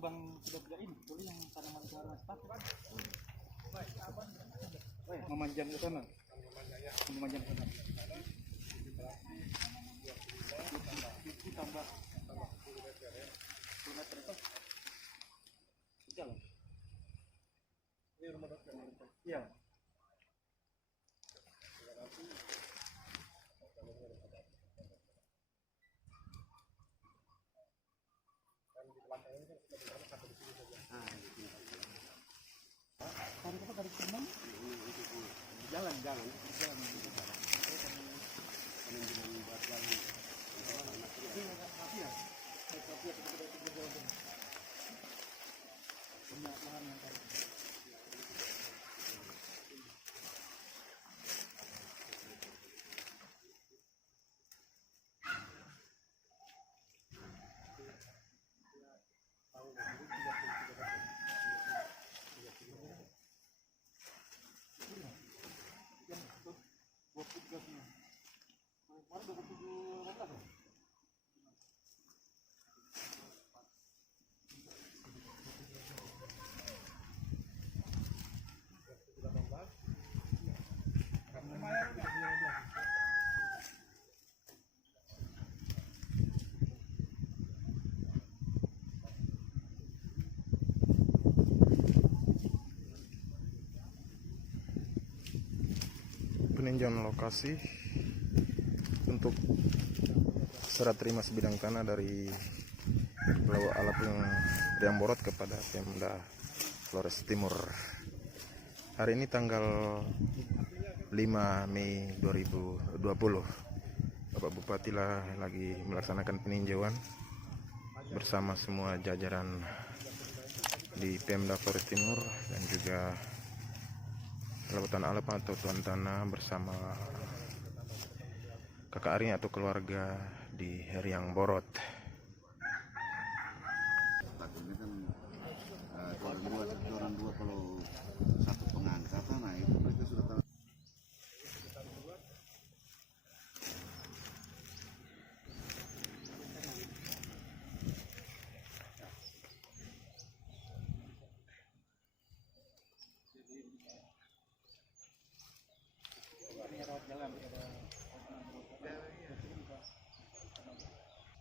lubang sudah ini, tulis yang tanaman sekarang sepakat. Memanjang ke sana. Memanjang ke sana. Itu tambah 10 meter itu. Jalan. Ini rumah dokter. Iya. Jalan. Peninjauan lokasi untuk serah terima sebidang tanah dari Pulau Alapung Riang Borot kepada Pemda Flores Timur. Hari ini tanggal 5 Mei 2020. Bapak Bupati lagi melaksanakan peninjauan bersama semua jajaran di Pemda Flores Timur dan juga Pelautan Alap atau tuan tanah bersama kakak Ari atau keluarga di Riang Borot. Takutnya kan orang dua kalau satu pengangkatan, nah itu mereka sudah tahu.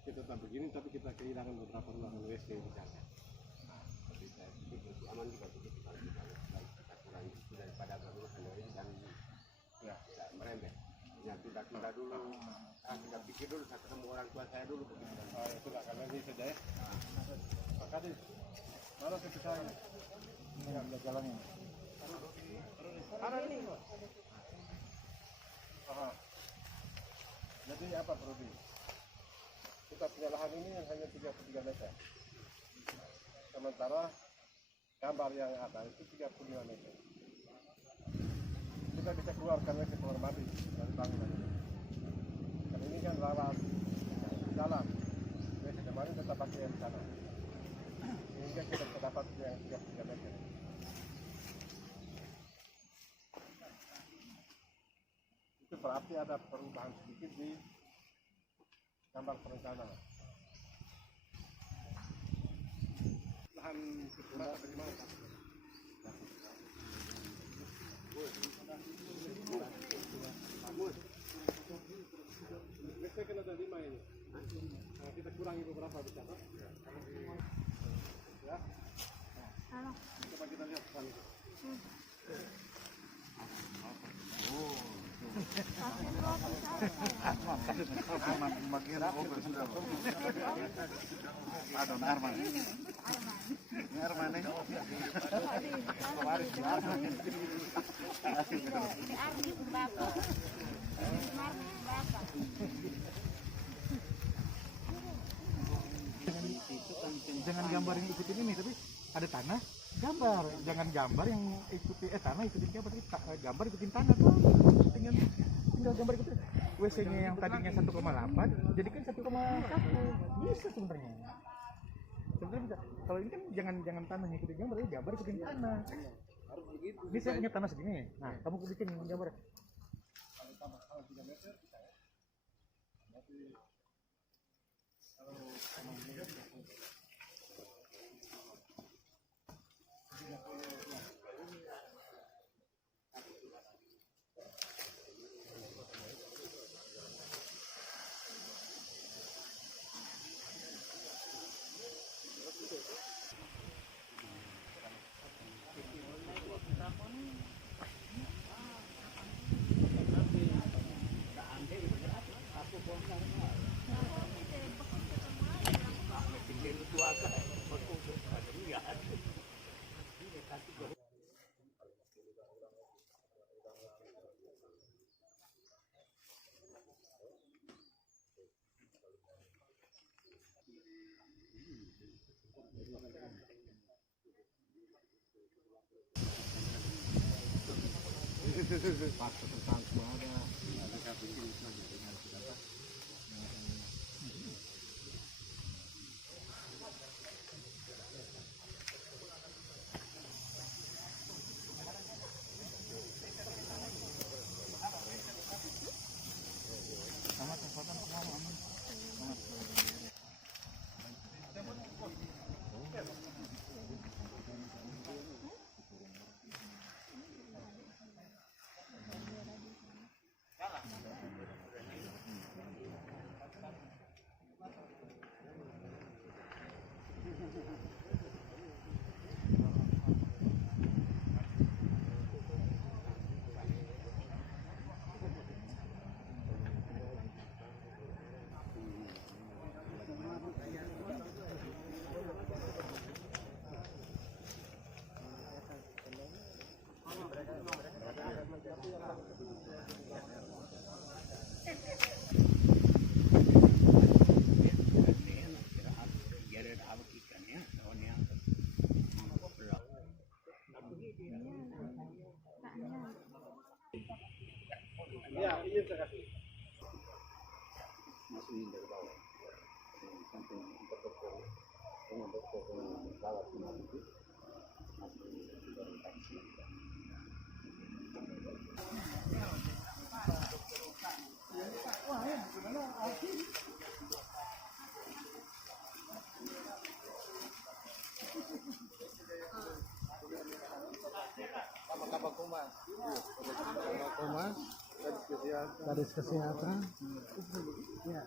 Kita tetap begini, tapi kita kehilangan beberapa ruangan WC di sana. Aman juga kita kurangi daripada berusaha dan ya tidak merembet. Ya kita dulu, kita pikir dulu, saya ketemu orang tua saya dulu begitu. Itu nggak karena ini saja ya. Pak Kadis, mana kita saya? Ini nggak bisa jalannya. Ada ini. Jadi apa Prodi? Kita punya lahan ini yang hanya 33 meter. Sementara gambar yang ada itu 35 meter. Kita bisa keluarkan ke kamar mandi dari bangunan ini. Dan ini kan lawan di dalam. Jadi kemarin kita pakai yang sana. Sehingga kita bisa dapat yang 33 meter. Itu berarti ada perubahan sedikit di gambar perencanaan. Lahan kedua dari mana? Biasanya kan ada 5 ini. Nah, kita kurangi beberapa di sana. Ya. Coba kita lihat ke sana. Makin open sudah. Adon Arman. Arman ini. Jangan gambar yang ikutin ini, tapi ada tanah, gambar. Jangan gambar yang ikuti tanah ikutin gambar, gambar ikutin tanah tuh. Tinggal gambar ikutin. WC-nya yang tadinya 1,8 jadikan 1,1. Bisa sebenarnya. Sebenarnya bisa. Kalau ini kan jangan tanah ikutin gambar, gambar ikutin tanah. Harus begitu. Ini saya punya tanah segini. Nah, kamu bikin gambar. Kalau tambah 3 meter bisa ya. Tapi kalau Gadis kesehatan. Ya.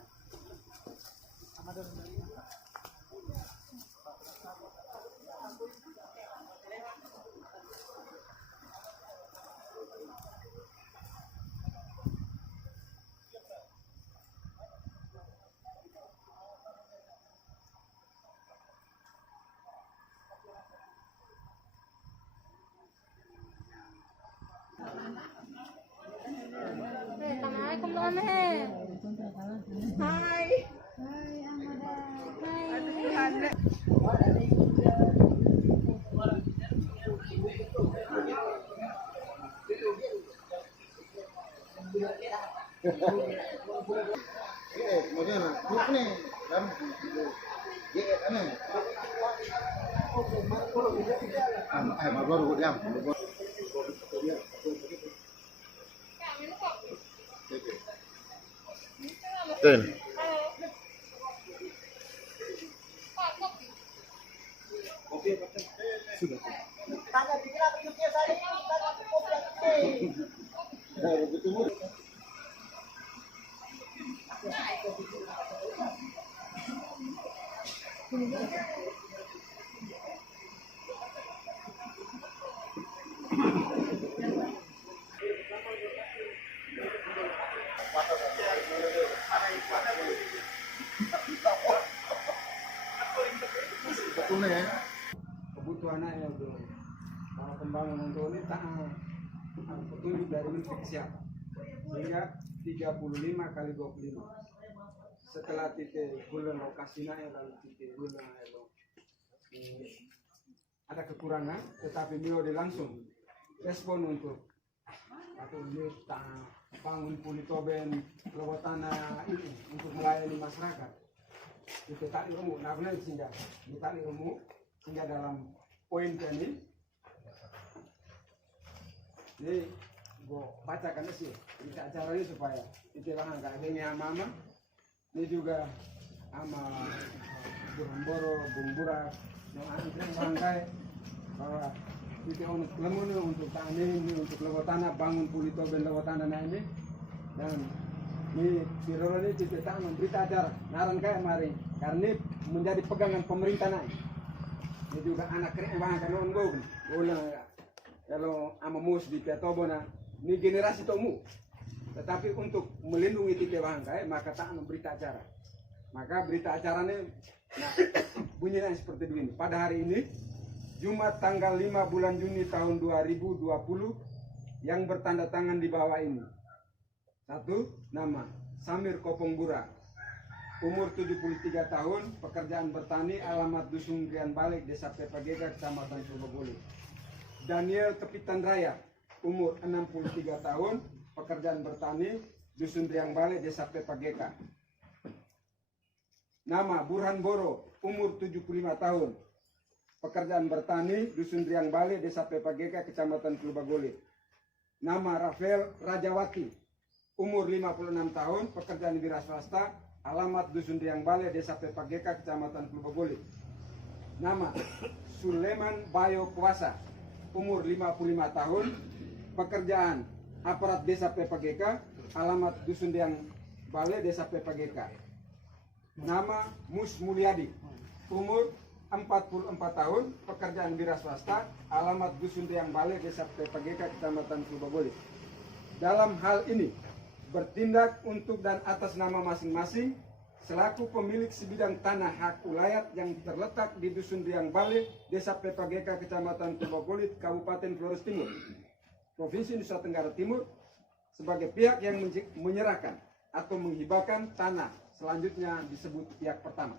Assalamualaikum teman Hai. Hai Amada. Hai. Ten. Kebutuhan ya bro, para pembangunan untuk ini tak petunjuk dari Menteri Kesehatan sehingga 35 kali 25 setelah titik bulan lokasinya lalu titik bulan ada kekurangan, tetapi beliau langsung respon untuk atau beliau tak bangun Pulitoben lewat tanah ini untuk melayani masyarakat. Itu tali umum, nah benar sehingga di tali umum sehingga dalam poin ini jadi gua bacakan sih ini acara ini supaya itu bahan gak adanya mama ini juga sama Boro Bumbura yang antre bangkai bahwa itu untuk tanah ini untuk lewat tanah bangun Pulitoben lewat tanah ini dan ini Biro ini titik tangan berita acara naran kayak mari karena ini menjadi pegangan pemerintah naik. Ini juga anak keren banget kan ongo kalau ama mus di Piatobona ini generasi tomu. Tetapi untuk melindungi titik bangkai maka tak berita acara. Maka berita acaranya bunyinya seperti begini. Pada hari ini Jumat tanggal 5 bulan Juni tahun 2020 yang bertanda tangan di bawah ini. 1. Nama Samir Kopongbura. umur 73 tahun, pekerjaan bertani, alamat Dusun Rian Balik, Desa Pepagega, Kecamatan Purwogulit. Daniel Kepitan Raya, umur 63 tahun, pekerjaan bertani, Dusun Riang Balik, Desa Pepagega. Nama Burhan Boro, umur 75 tahun, pekerjaan bertani, Dusun Riang Balik, Desa Pepagega, Kecamatan Purwogulit. Nama Rafael Rajawati, umur 56 tahun, pekerjaan wira swasta, alamat Dusun Riang Bale, Desa Pepageka, Kecamatan Purwogulit. Nama Suleman Bayo Kuasa, umur 55 tahun, pekerjaan aparat Desa Pepageka, alamat Dusun Riang Bale, Desa Pepageka. Nama Mus Mulyadi, umur 44 tahun, pekerjaan wira swasta, alamat Dusun Riang Bale, Desa Pepageka, Kecamatan Purwogulit. Dalam hal ini bertindak untuk dan atas nama masing-masing selaku pemilik sebidang tanah hak ulayat yang terletak di Dusun Riang Bale, Desa Pepageka, Kecamatan Purwogulit, Kabupaten Flores Timur, Provinsi Nusa Tenggara Timur, sebagai pihak yang menyerahkan atau menghibahkan tanah selanjutnya disebut pihak pertama.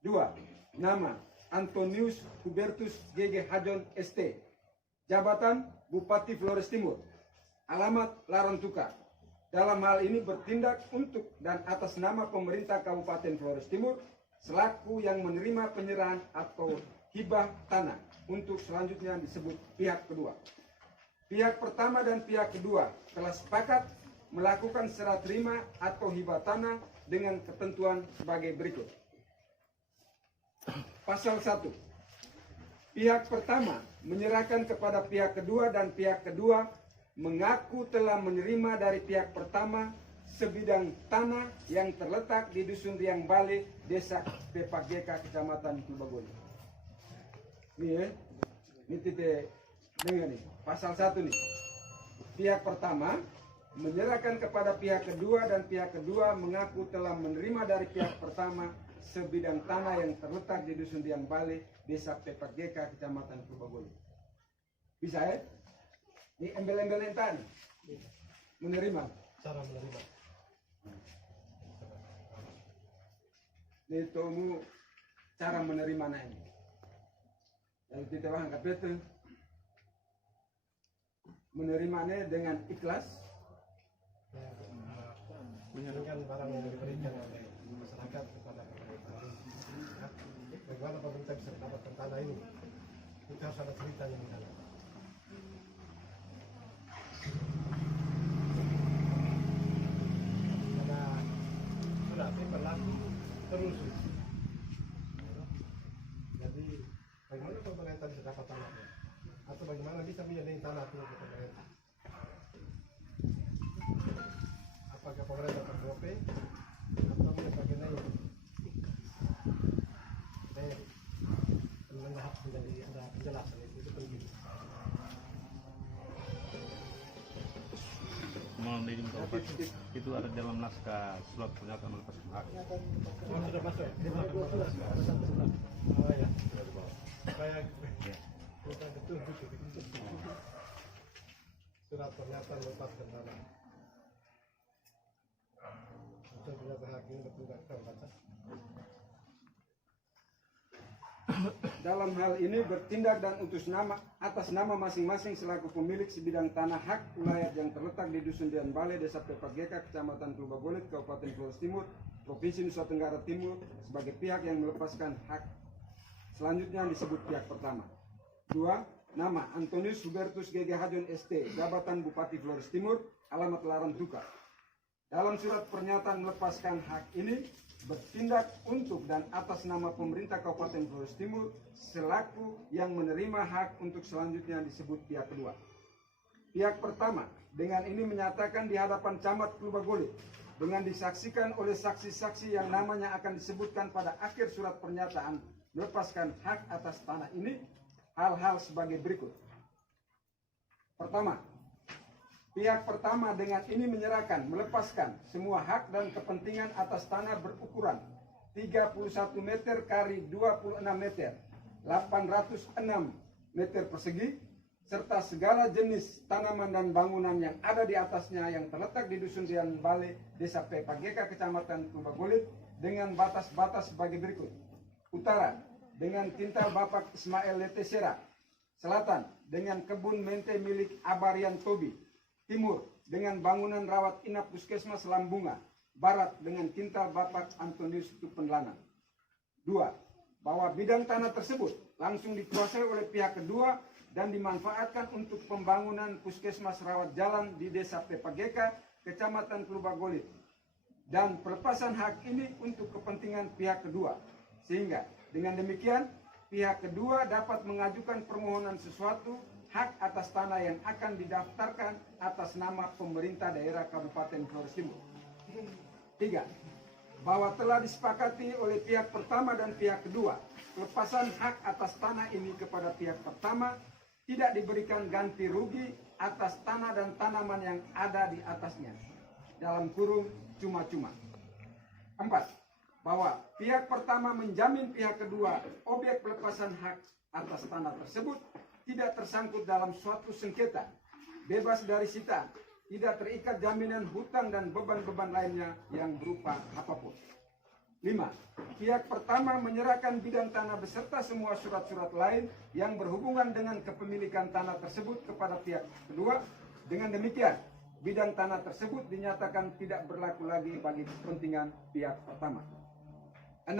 2. Nama Antonius Hubertus G.G. Hajon ST, jabatan Bupati Flores Timur, alamat Larantuka. Dalam hal ini bertindak untuk dan atas nama pemerintah Kabupaten Flores Timur selaku yang menerima penyerahan atau hibah tanah untuk selanjutnya disebut pihak kedua. Pihak pertama dan pihak kedua telah sepakat melakukan serah terima atau hibah tanah dengan ketentuan sebagai berikut. Pasal 1. Pihak pertama menyerahkan kepada pihak kedua dan pihak kedua mengaku telah menerima dari pihak pertama sebidang tanah yang terletak di Dusun Riang Bale, Desa Pepageka, Kecamatan Purwogulit. Ini titik dengar nih, pasal 1 nih. Pihak pertama menyerahkan kepada pihak kedua dan pihak kedua mengaku telah menerima dari pihak pertama sebidang tanah yang terletak di Dusun Riang Bale, Desa Pepageka, Kecamatan Purwogulit. Bisa ya? Ini embel-embel yang tadi menerima. Cara menerima. Itu cara menerima ini. Yang kita anggap itu menerimanya dengan ikhlas. Menyerahkan barang yang diberikan oleh masyarakat kepada pemerintah. Bagaimana pemerintah bisa mendapatkan tanah ini? Itu harus ada ceritanya di dalam. Berarti berlaku terus. Jadi bagaimana pemerintah bisa dapat tanahnya? Atau bagaimana bisa menyediakan tanah itu ke pemerintah? Apakah pemerintah tergope atau bagaimana? Saya harus menjadi ada penjelasan itu penting. Melalui itu ada dalam naskah surat pernyataan melepaskan hak. Oh, sudah masuk. Di belakang. Oh ya. Supaya kita betul. Surat pernyataan melepaskan tanah. Surat pernyataan hak ini betul nggak terbaca? Dalam hal ini bertindak dan utus nama atas nama masing-masing selaku pemilik sebidang tanah hak ulayat yang terletak di Dusun Riang Bale, Desa Pepageka, Kecamatan Purwogulit, Kabupaten Flores Timur, Provinsi Nusa Tenggara Timur sebagai pihak yang melepaskan hak. Selanjutnya disebut pihak pertama. 2. Nama Antonius Hubertus G.G. Hajon ST, jabatan Bupati Flores Timur, alamat Larantuka. Dalam surat pernyataan melepaskan hak ini bertindak untuk dan atas nama pemerintah Kabupaten Flores Timur selaku yang menerima hak untuk selanjutnya disebut pihak kedua. Pihak pertama dengan ini menyatakan di hadapan Camat Purwogulit dengan disaksikan oleh saksi-saksi yang namanya akan disebutkan pada akhir surat pernyataan melepaskan hak atas tanah ini hal-hal sebagai berikut. Pertama, pihak pertama dengan ini menyerahkan, melepaskan semua hak dan kepentingan atas tanah berukuran 31 meter kali 26 meter, 806 meter persegi, serta segala jenis tanaman dan bangunan yang ada di atasnya yang terletak di Dusun Riang Bale, Desa Pepageka, Kecamatan Purwogulit, dengan batas-batas sebagai berikut. Utara dengan Kintal Bapak Ismail Letesera. Selatan dengan kebun mente milik Abarian Tobi. Timur dengan bangunan rawat inap Puskesmas Lambunga. Barat dengan Kintal Bapak Antonius Tupenlana. 2. Bahwa bidang tanah tersebut langsung dikuasai oleh pihak kedua dan dimanfaatkan untuk pembangunan Puskesmas rawat jalan di Desa Pepageka, Kecamatan Klubagolit. Dan pelepasan hak ini untuk kepentingan pihak kedua. Sehingga dengan demikian pihak kedua dapat mengajukan permohonan sesuatu hak atas tanah yang akan didaftarkan atas nama pemerintah daerah Kabupaten Flores Timur. 3. Bahwa telah disepakati oleh pihak pertama dan pihak kedua, pelepasan hak atas tanah ini kepada pihak pertama tidak diberikan ganti rugi atas tanah dan tanaman yang ada di atasnya. Dalam kurung cuma-cuma. 4. Bahwa pihak pertama menjamin pihak kedua objek pelepasan hak atas tanah tersebut tidak tersangkut dalam suatu sengketa, bebas dari sita, tidak terikat jaminan hutang dan beban-beban lainnya yang berupa apapun. 5. Pihak pertama menyerahkan bidang tanah beserta semua surat-surat lain yang berhubungan dengan kepemilikan tanah tersebut kepada pihak kedua. Dengan demikian, bidang tanah tersebut dinyatakan tidak berlaku lagi bagi kepentingan pihak pertama. 6.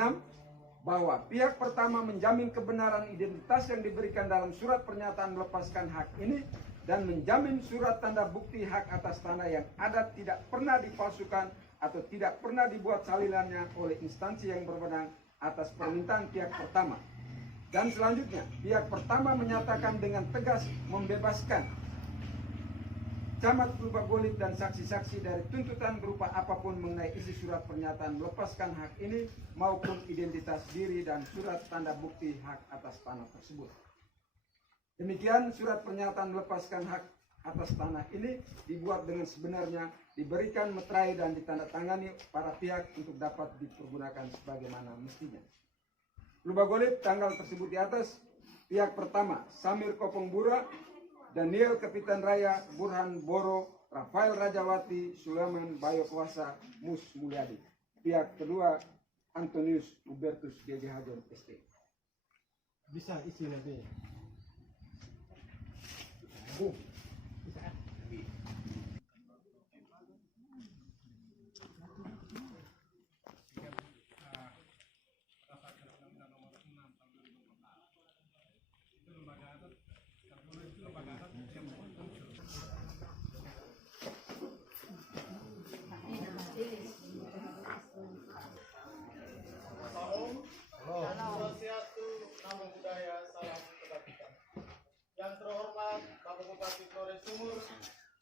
Bahwa pihak pertama menjamin kebenaran identitas yang diberikan dalam surat pernyataan melepaskan hak ini dan menjamin surat tanda bukti hak atas tanah yang ada tidak pernah dipalsukan atau tidak pernah dibuat salinannya oleh instansi yang berwenang atas permintaan pihak pertama. Dan selanjutnya, pihak pertama menyatakan dengan tegas membebaskan Camat Klubagolit dan saksi-saksi dari tuntutan berupa apapun mengenai isi surat pernyataan melepaskan hak ini maupun identitas diri dan surat tanda bukti hak atas tanah tersebut. Demikian surat pernyataan melepaskan hak atas tanah ini dibuat dengan sebenarnya, diberikan meterai dan ditandatangani para pihak untuk dapat dipergunakan sebagaimana mestinya. Klubagolit tanggal tersebut di atas, pihak pertama Samir Kopongbura, Daniel Kapitan Raya, Burhan Boro, Rafael Rajawati, Sulaiman Bayo Kuasa, Mus Mulyadi. Pihak kedua Antonius Hubertus GG Hajon ST. Bisa isi nanti. Swastiastu, Namo Buddhaya, salam kebajikan. Yang terhormat Bapak Bupati Flores Timur,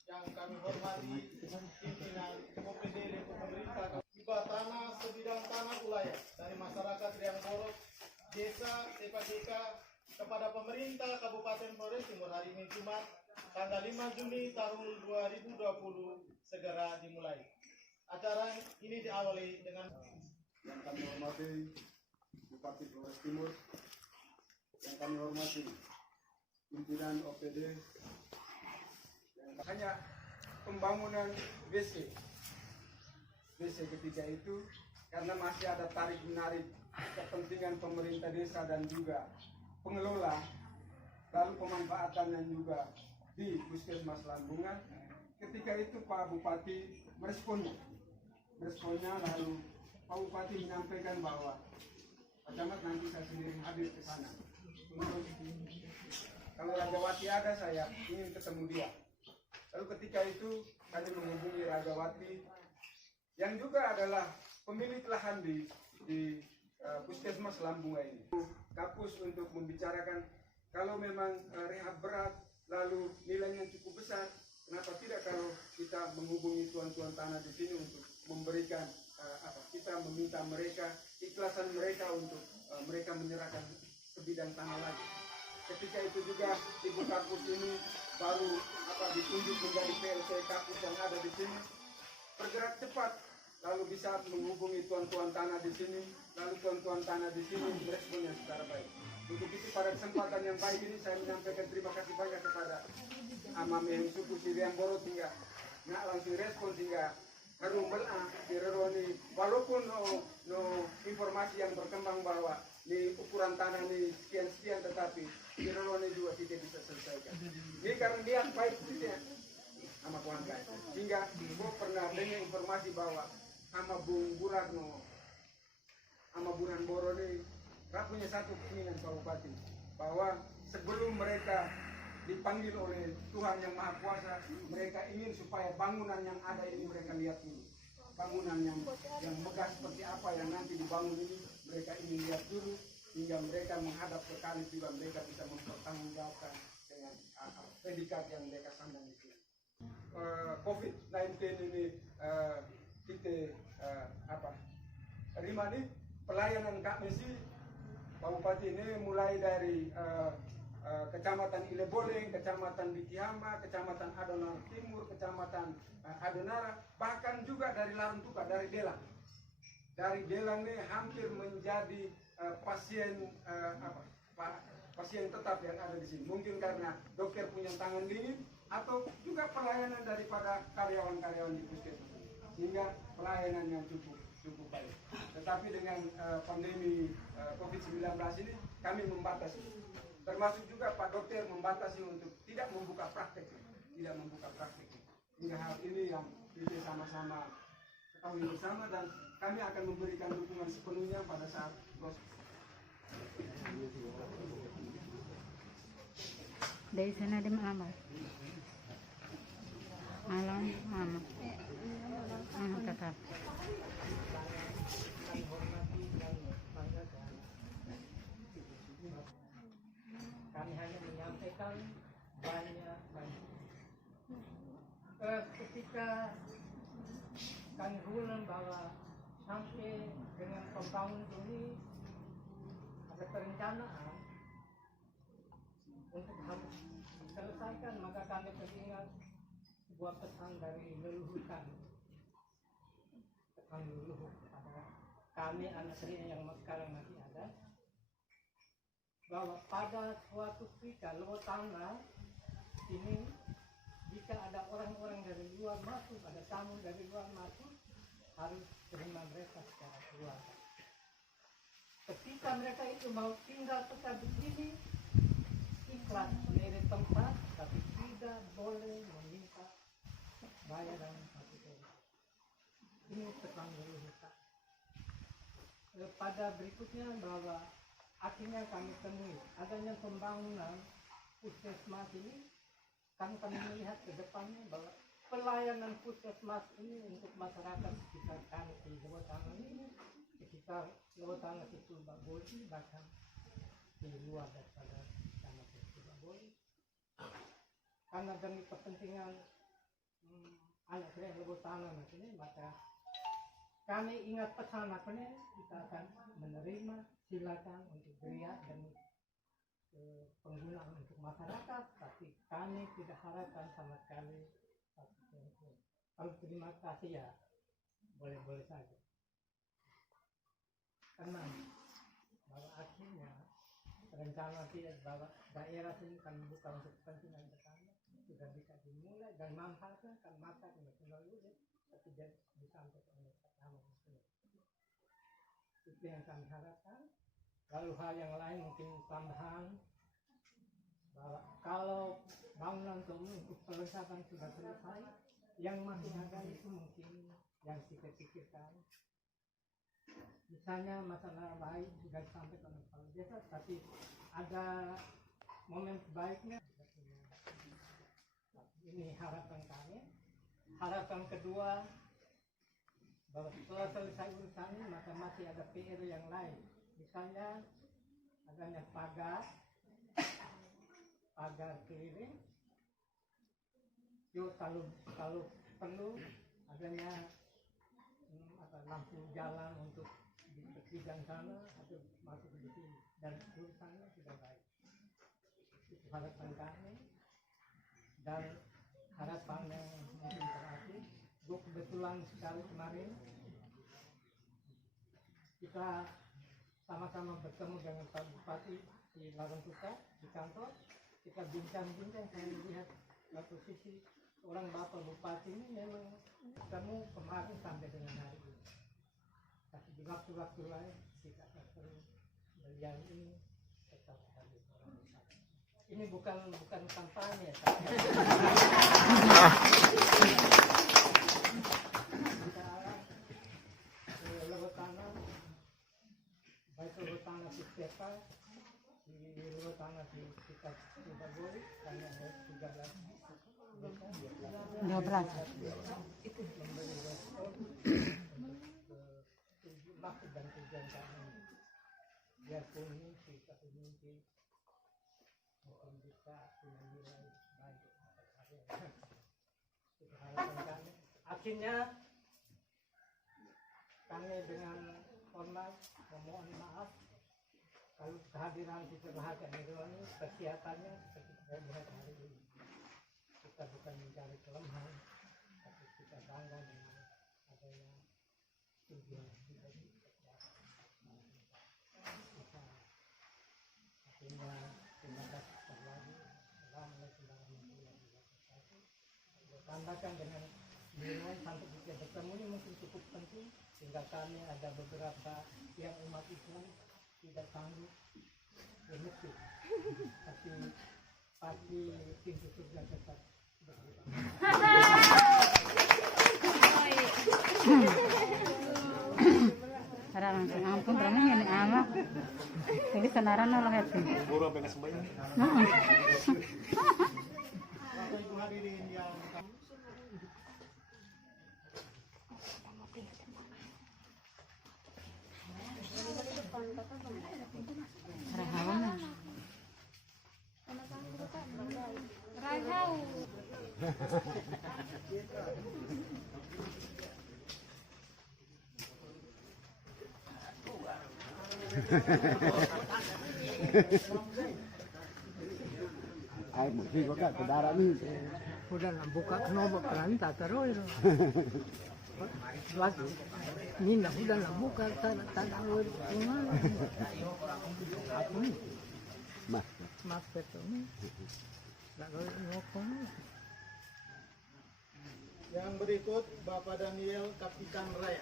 yang kami hormati pimpinan OPD dan pemerintah, hibah tanah sebidang tanah wilayah dari masyarakat Riang Borok, Desa Tepageka kepada pemerintah Kabupaten Flores Timur hari ini Jumat tanggal 5 Juni tahun 2020 segera dimulai. Acara ini diawali dengan Yang kami hormati Bupati Flores Timur, yang kami hormati pimpinan OPD, yang hanya pembangunan WC ketiga itu karena masih ada tarik menarik kepentingan pemerintah desa dan juga pengelola, lalu pemanfaatannya juga di Puskesmas Lambunga. Ketika itu Pak Bupati meresponnya lalu Pak Bupati menyampaikan bahwa Pak Camat nanti saya sendiri hadir ke sana. Kalau Rajawati ada, saya ingin ketemu dia. Lalu ketika itu kami menghubungi Rajawati yang juga adalah pemilik lahan di Puskesmas Lambunga ini. Kapus untuk membicarakan kalau memang rehab berat lalu nilainya cukup besar, kenapa tidak kalau kita menghubungi tuan-tuan tanah di sini untuk memberikan kita meminta mereka ikhlasan mereka untuk mereka menyerahkan ke bidang tanah lagi. Ketika itu juga Ibu Kapus ini baru ditunjuk menjadi PLT Kapus yang ada di sini, bergerak cepat lalu bisa menghubungi tuan-tuan tanah di sini, lalu tuan-tuan tanah di sini meresponnya secara baik. Untuk itu pada kesempatan yang baik ini saya menyampaikan terima kasih banyak kepada Amame suku Sirian Boro hingga langsung respon sehingga harus belah direroni walaupun no informasi yang berkembang bahwa di ukuran tanah ini sekian-sekian, tetapi di Relone juga tidak bisa selesaikan. Ini karena dia baik ya sama keluarga. Sehingga gue pernah dengar informasi bahwa sama Bung Buratno, sama Burhan Boro ini, punya satu keinginan Pak Bupati, bahwa sebelum mereka dipanggil oleh Tuhan Yang Maha Kuasa, mereka ingin supaya bangunan yang ada ini mereka lihat dulu. Bangunan yang megah seperti apa yang nanti dibangun ini, mereka ingin lihat dulu, hingga mereka menghadap ke kali juga mereka bisa mempertanggungjawabkan dengan predikat yang mereka sandang di sini. COVID-19 ini kita terima nih pelayanan kami sih Pak Bupati ini mulai dari Kecamatan Ileboleng, Kecamatan Bikihama, Kecamatan Adonara Timur, Kecamatan Adonara, bahkan juga dari Laruntuka, dari Delang. Dari Delang ini hampir menjadi pasien pasien tetap yang ada di sini. Mungkin karena dokter punya tangan dingin atau juga pelayanan daripada karyawan-karyawan di puskesmas, sehingga pelayanan yang cukup baik. Tetapi dengan pandemi COVID-19 ini kami membatasi. Termasuk juga Pak Dokter membatasi untuk tidak membuka praktek. Hingga hal ini yang kita sama-sama ketahui bersama, dan kami akan memberikan dukungan sepenuhnya pada saat proses. Dari sana di mana? Alam, mama. Tetap. Kami hanya menyampaikan banyak. Ketika kami bilang bahwa sampai dengan pembangunan ini ada perencanaan untuk harus diselesaikan, maka kami teringat sebuah pesan dari leluhur kami. Pesan leluhur kepada kami anak seni yang sekarang masih ada, bahwa pada suatu ketika lewat tanah ini, jika ada orang-orang dari luar masuk, ada tamu dari luar masuk, harus terima mereka secara keluarga. Ketika mereka itu mau tinggal tetap di sini, ikhlas dari tempat, tapi tidak boleh meminta bayaran satu perak. Ini pesan leluhur. Pada berikutnya bahwa akhirnya kami temui adanya pembangunan puskesmas ini, kami melihat ke depannya bahwa pelayanan puskesmas ini untuk masyarakat sekitar kami di Jawa Tengah ini, sekitar Jawa Tengah itu Boli, bahkan di luar daripada Jawa Tengah Boli, karena demi kepentingan anak saya Jawa Tengah ini, maka kami ingat pesan ini, kita akan menerima, silakan untuk beriak dan penggunaan untuk masyarakat, tapi kami tidak harapkan sama sekali satu sen pun. Kalau terima kasih ya boleh-boleh saja. Karena bahwa akhirnya rencana tidak bahwa daerah ini kan bukan untuk kepentingan bersama, sudah bisa dimulai dan manfaatnya kan masa nasional dulu, tapi disampaikan oleh pertama itu yang kami harapkan. Lalu hal yang lain mungkin tambahan, bahwa kalau bangunan untuk pelengkapan sudah selesai, yang masih ada itu mungkin yang kita pikirkan. Misalnya masalah baik sudah disampaikan oleh kepala desa, tapi ada momen baiknya. Ini harapan kami. Harapan kedua, bahwa setelah selesai urusan ini, maka masih ada PR yang lain. Misalnya adanya pagar keliling. Yuk kalau perlu adanya lampu jalan untuk di ketiga sana atau masuk di sini, dan urusannya sudah baik. Itu harapan kami. Dan harapan yang mungkin terakhir, gue kebetulan sekali kemarin kita sama-sama bertemu dengan Pak Bupati di Laruntuka di kantor. Kita bincang-bincang, saya melihat posisi orang Bapak Bupati ini memang ketemu kemarin sampai dengan hari ini. Tapi di waktu-waktu lain tidak perlu beliau ini tetap harus orang wisata. Ini bukan kampanye. Lewat tanah, baik lewat tanah di Stepa, di lewat tanah di kita tidak boleh karena ada 12. itu memberi respon maksud dan tujuan kami. Biarpun mimpi, tapi mimpi bukan bisa punya nilai baik atas karya. Itu harapan kami. Akhirnya kami dengan hormat memohon maaf kalau kehadiran kita Bahagia Nirwani kesehatannya seperti kita lihat hari ini. Kita bukan mencari kelemahan, tapi kita bangga dengan adanya tujuan kita di kesehatan. Akhirnya terima kasih sekali lagi. Assalamualaikum warahmatullahi wabarakatuh. Tambahkan dengan Nirwan sampai kita bertemu ini mungkin cukup penting sehingga kami ada beberapa yang umat Islam tidak sanggup bermukim, tapi pasti pintu surga tetap berbuka. Ada langsung ampun kami ini amat. Jadi senaran lah itu. Buru sampai kesembahyang. Bapak Ibu hadirin yang Ay, mesti kok gak saudara nih. Udah lah buka kenapa perantah terus. Lagi, Nina udah lah buka tanah gimana? Aku nih, mas betul nih. Nggak boleh ngokong. yang berikut Bapak Daniel Kapitan Raya.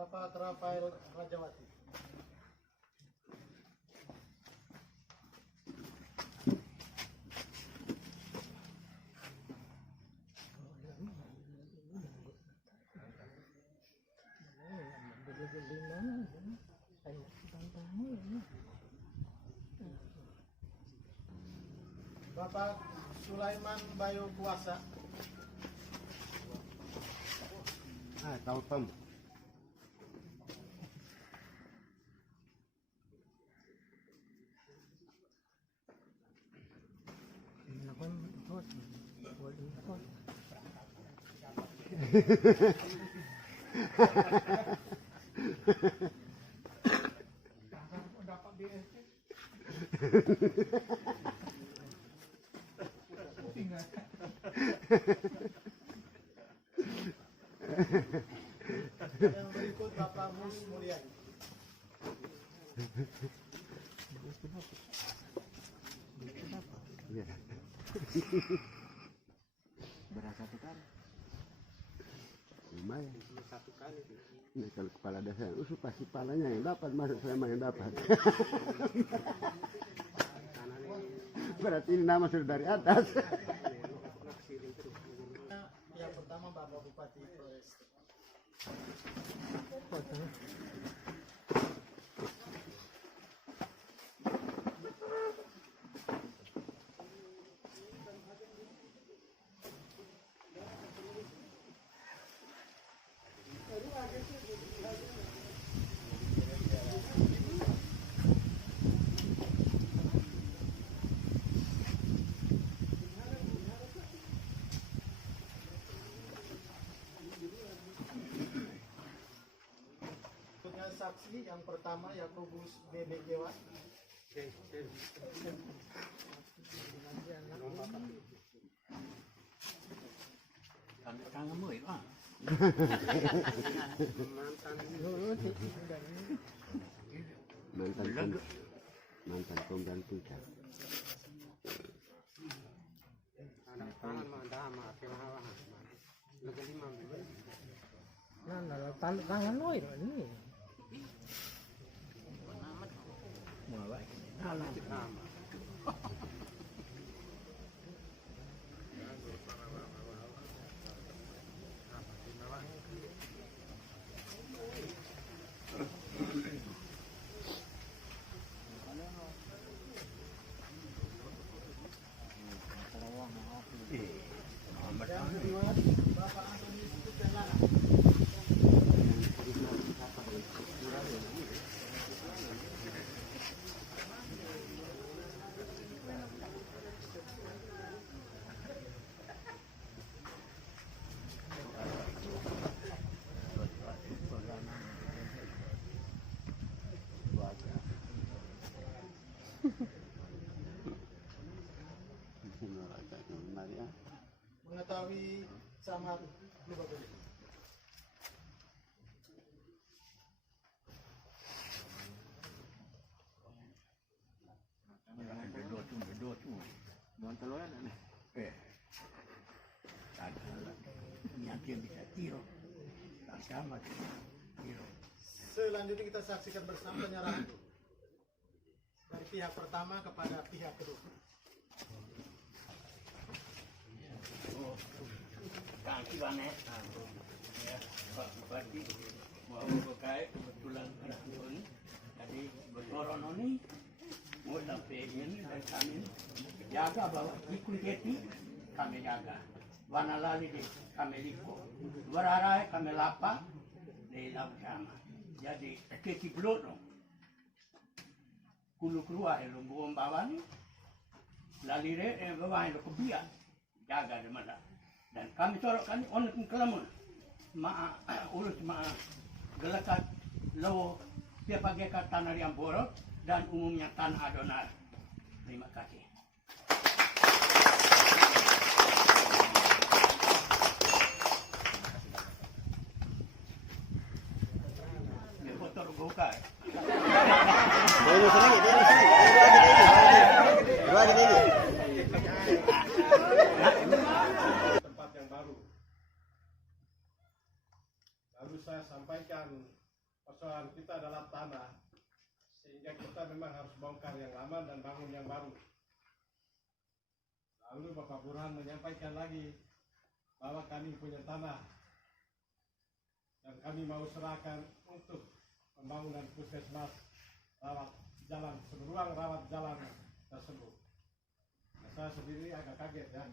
Bapak Rafael Rajawati. Bapak Sulaiman Bayu Kuasa. Tahu Tom. Dapat BSC. Yang berikut Bapak Mus Mulyadi. Berasa tukar. Lumayan. Satu kali. Ini kalau kepala desa yang usut pasti kepalanya yang dapat, masuk selama yang dapat. Berarti ini nama sudah dari atas. Yang pertama Bapak Bupati Flores. saksi. Yang pertama Yakobus Bebe Kewan. mantan pembantu kan. Nah, tanda tangan lo ini. Mengetahui sama lupa beli. Selanjutnya kita saksikan bersama penyerahan dari pihak pertama kepada pihak kedua. Ya, Pak Bupati mau berkait kebetulan ini tadi berkorona ini mau sampai ini dan kami jaga bahwa ikut jeti kami jaga warna lali deh kami liko berarai kami lapa di laut sama jadi keci belum kulu keluar lumbu bawah ni lali re bawah itu kebiak jaga di mana. Dan kami corok kami onek kelamun urus gelakat lo tiap pagi ke tanah yang borok dan umumnya tanah adonar. Terima kasih. Dia kotor buka. Tempat yang baru. Lalu saya sampaikan persoalan kita adalah tanah, sehingga kita memang harus bongkar yang lama dan bangun yang baru. Lalu Bapak Burhan menyampaikan lagi bahwa kami punya tanah dan kami mau serahkan untuk pembangunan puskesmas rawat jalan, ruang rawat jalan tersebut. Nah, saya sendiri agak kaget ya,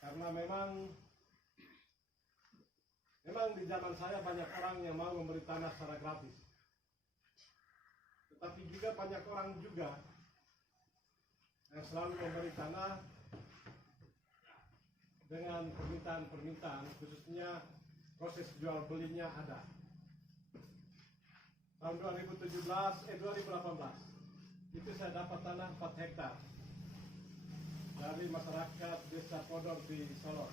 karena memang di zaman saya banyak orang yang mau memberi tanah secara gratis, tetapi juga banyak orang juga yang selalu memberi tanah dengan permintaan-permintaan, khususnya proses jual belinya ada. Tahun 2018 itu saya dapat tanah 4 hektar dari masyarakat Desa Podor di Solo.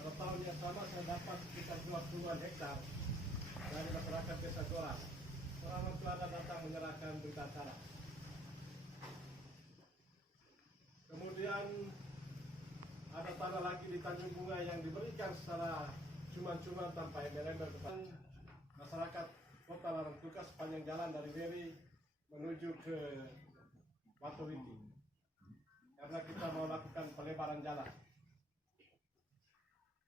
Pada tahun yang sama saya dapat sekitar 20 hektar dari masyarakat Desa Goras. Orang Pelada datang menyerahkan berita acara. Kemudian ada tanah lagi di Tanjung Bunga yang diberikan secara cuma-cuma tanpa embel-embel kepada masyarakat Kota Larangtuka sepanjang jalan dari Weri menuju ke Watowiti, karena kita mau lakukan pelebaran jalan.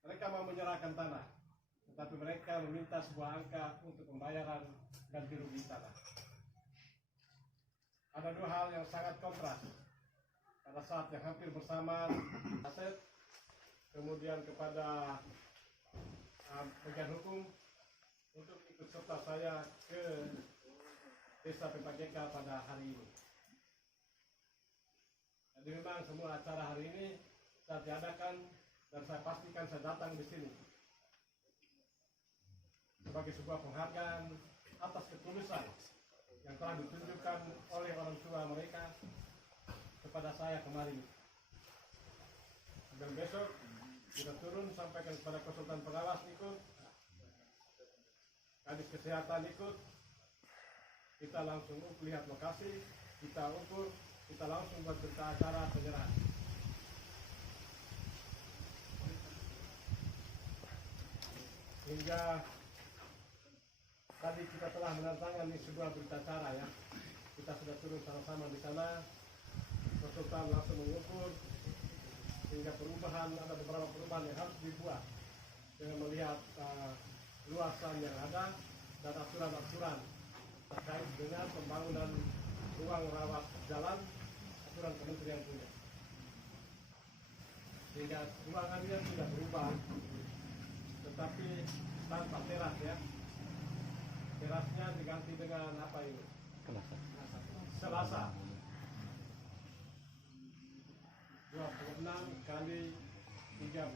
Mereka mau menyerahkan tanah, tetapi mereka meminta sebuah angka untuk pembayaran ganti rugi tanah. Ada dua hal yang sangat kontras. Pada saat yang hampir bersamaan, aset, kemudian kepada bagian hukum untuk ikut serta saya ke Desa Pempageka pada hari ini. Jadi memang semua acara hari ini saya tiadakan dan saya pastikan saya datang di sini. sebagai sebuah penghargaan atas ketulusan yang telah ditunjukkan oleh orang tua mereka kepada saya kemarin. Dan besok kita turun sampaikan kepada konsultan pengawas ikut, kadis kesehatan ikut, kita langsung lihat lokasi, kita ukur, kita langsung buat berita acara penyerahan. Hingga tadi kita telah menandatangani sebuah berita acara ya. Kita sudah turun sama-sama di sana, konsultan langsung mengukur, hingga perubahan, ada beberapa perubahan yang harus dibuat dengan melihat luasan yang ada dan aturan-aturan terkait dengan pembangunan ruang rawat jalan, aturan kementerian punya. Sehingga ruangannya sudah berubah, tetapi tanpa teras ya. Terasnya diganti dengan apa ini? Selasa. 26 kali 31.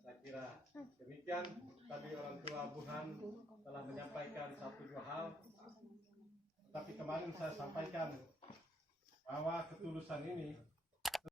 Saya kira demikian. Tadi orang tua Burhan telah menyampaikan 1-2 hal. Tapi kemarin saya sampaikan bahwa ketulusan ini